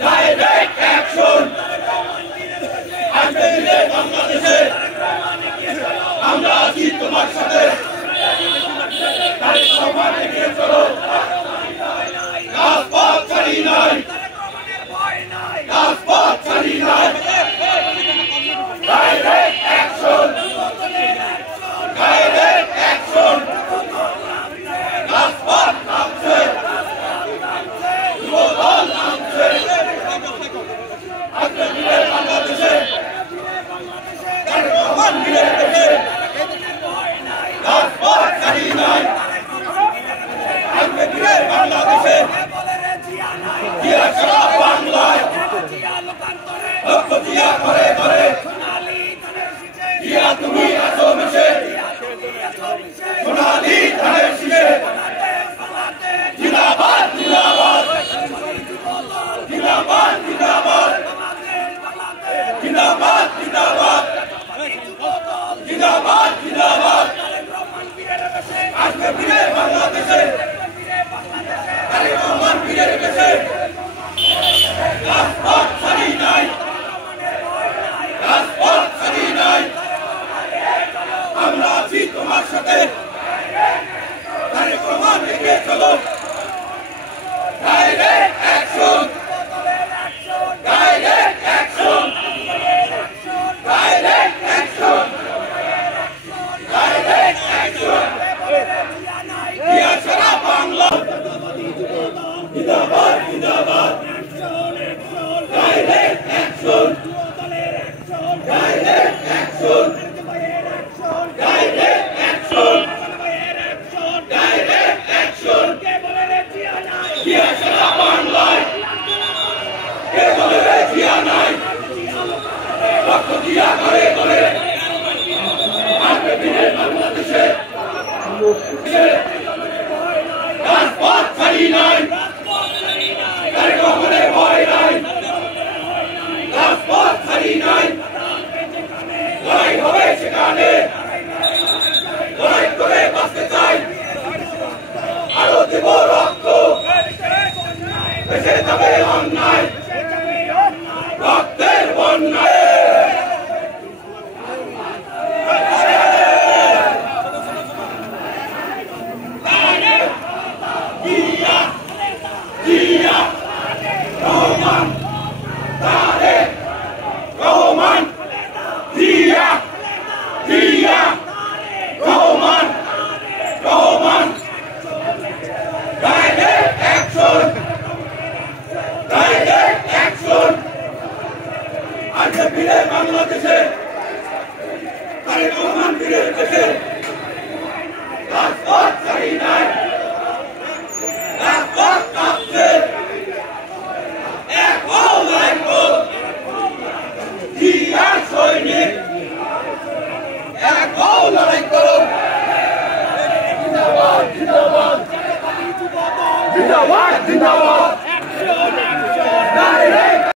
direct action আজকে দিনে বাংলাদেশে আমরা আছি তোমার সাথে তারেক রহমান এগিয়ে চলো রাজপথ ছাড়ি নাই রাজপথ ছাড়ি নাই ডাইরেক্ট অ্যাকশন ডাইরেক্ট অ্যাকশন রাজপথ নামছে যুবদল নামছে আজকে দিনে বাংলাদেশে তারেক রহমান ফিরে এসেছে রাজপথ ছাড়ি নাই আজকে দিনে বাংলাদেশে জিয়া সারা বাংলায় লক্ষ জিয়া ঘরে ঘরে জিয়া তুমি আছো মিশে সোনালি ধানের শীষে জিন্দাবাদ জিন্দাবাদ জিন্দাবাদ জিন্দাবাদ জিন্দাবাদ জিন্দাবাদ জিন্দাবাদ জিন্দাবাদ আজকে ফিরে বাংলাদেশে তারেক রহমান ফিরে এসেছে রাজপথ ছাড়ি নাই রাজপথ ছাড়ি নাই আমরা আছি তোমার সাথে তারেক রহমান এগিয়ে চলো direct action direct action direct action direct action Zia সারা বাংলা জিন্দাবাদ জিন্দাবাদ direct action direct action direct action direct action Zia সারা বাংলায় কে বলে রে জিয়া নাই লক্ষ জিয়া ঘরে ঘরে আজকে দিনে বাংলাদেশে রাজপথ ছাড়ি নাই তারেক রহমানের ভয় নাই রাজপথ ছাড়ি নাই লড়াই হবে সেখানে লড়াই করে বাঁচতে চাই আরো দেব রক্ত বেঁচে যাবে অন্যায় রক্তের বন্যায় Zia Rahman Tarique Rahman Zia Zia Rahman Rahman direct action direct action আজকে ফিরে বাংলাদেশে তারেক রহমান ফিরে এসেছে রাজপথ ছাড়ি নাই রাজপথ কাঁপছে এক হও লড়াই হোক জিয়ার সৈনিক এক হও লড়াই করো জিন্দাবাদ জিন্দাবাদ জিন্দাবাদ জিন্দাবাদ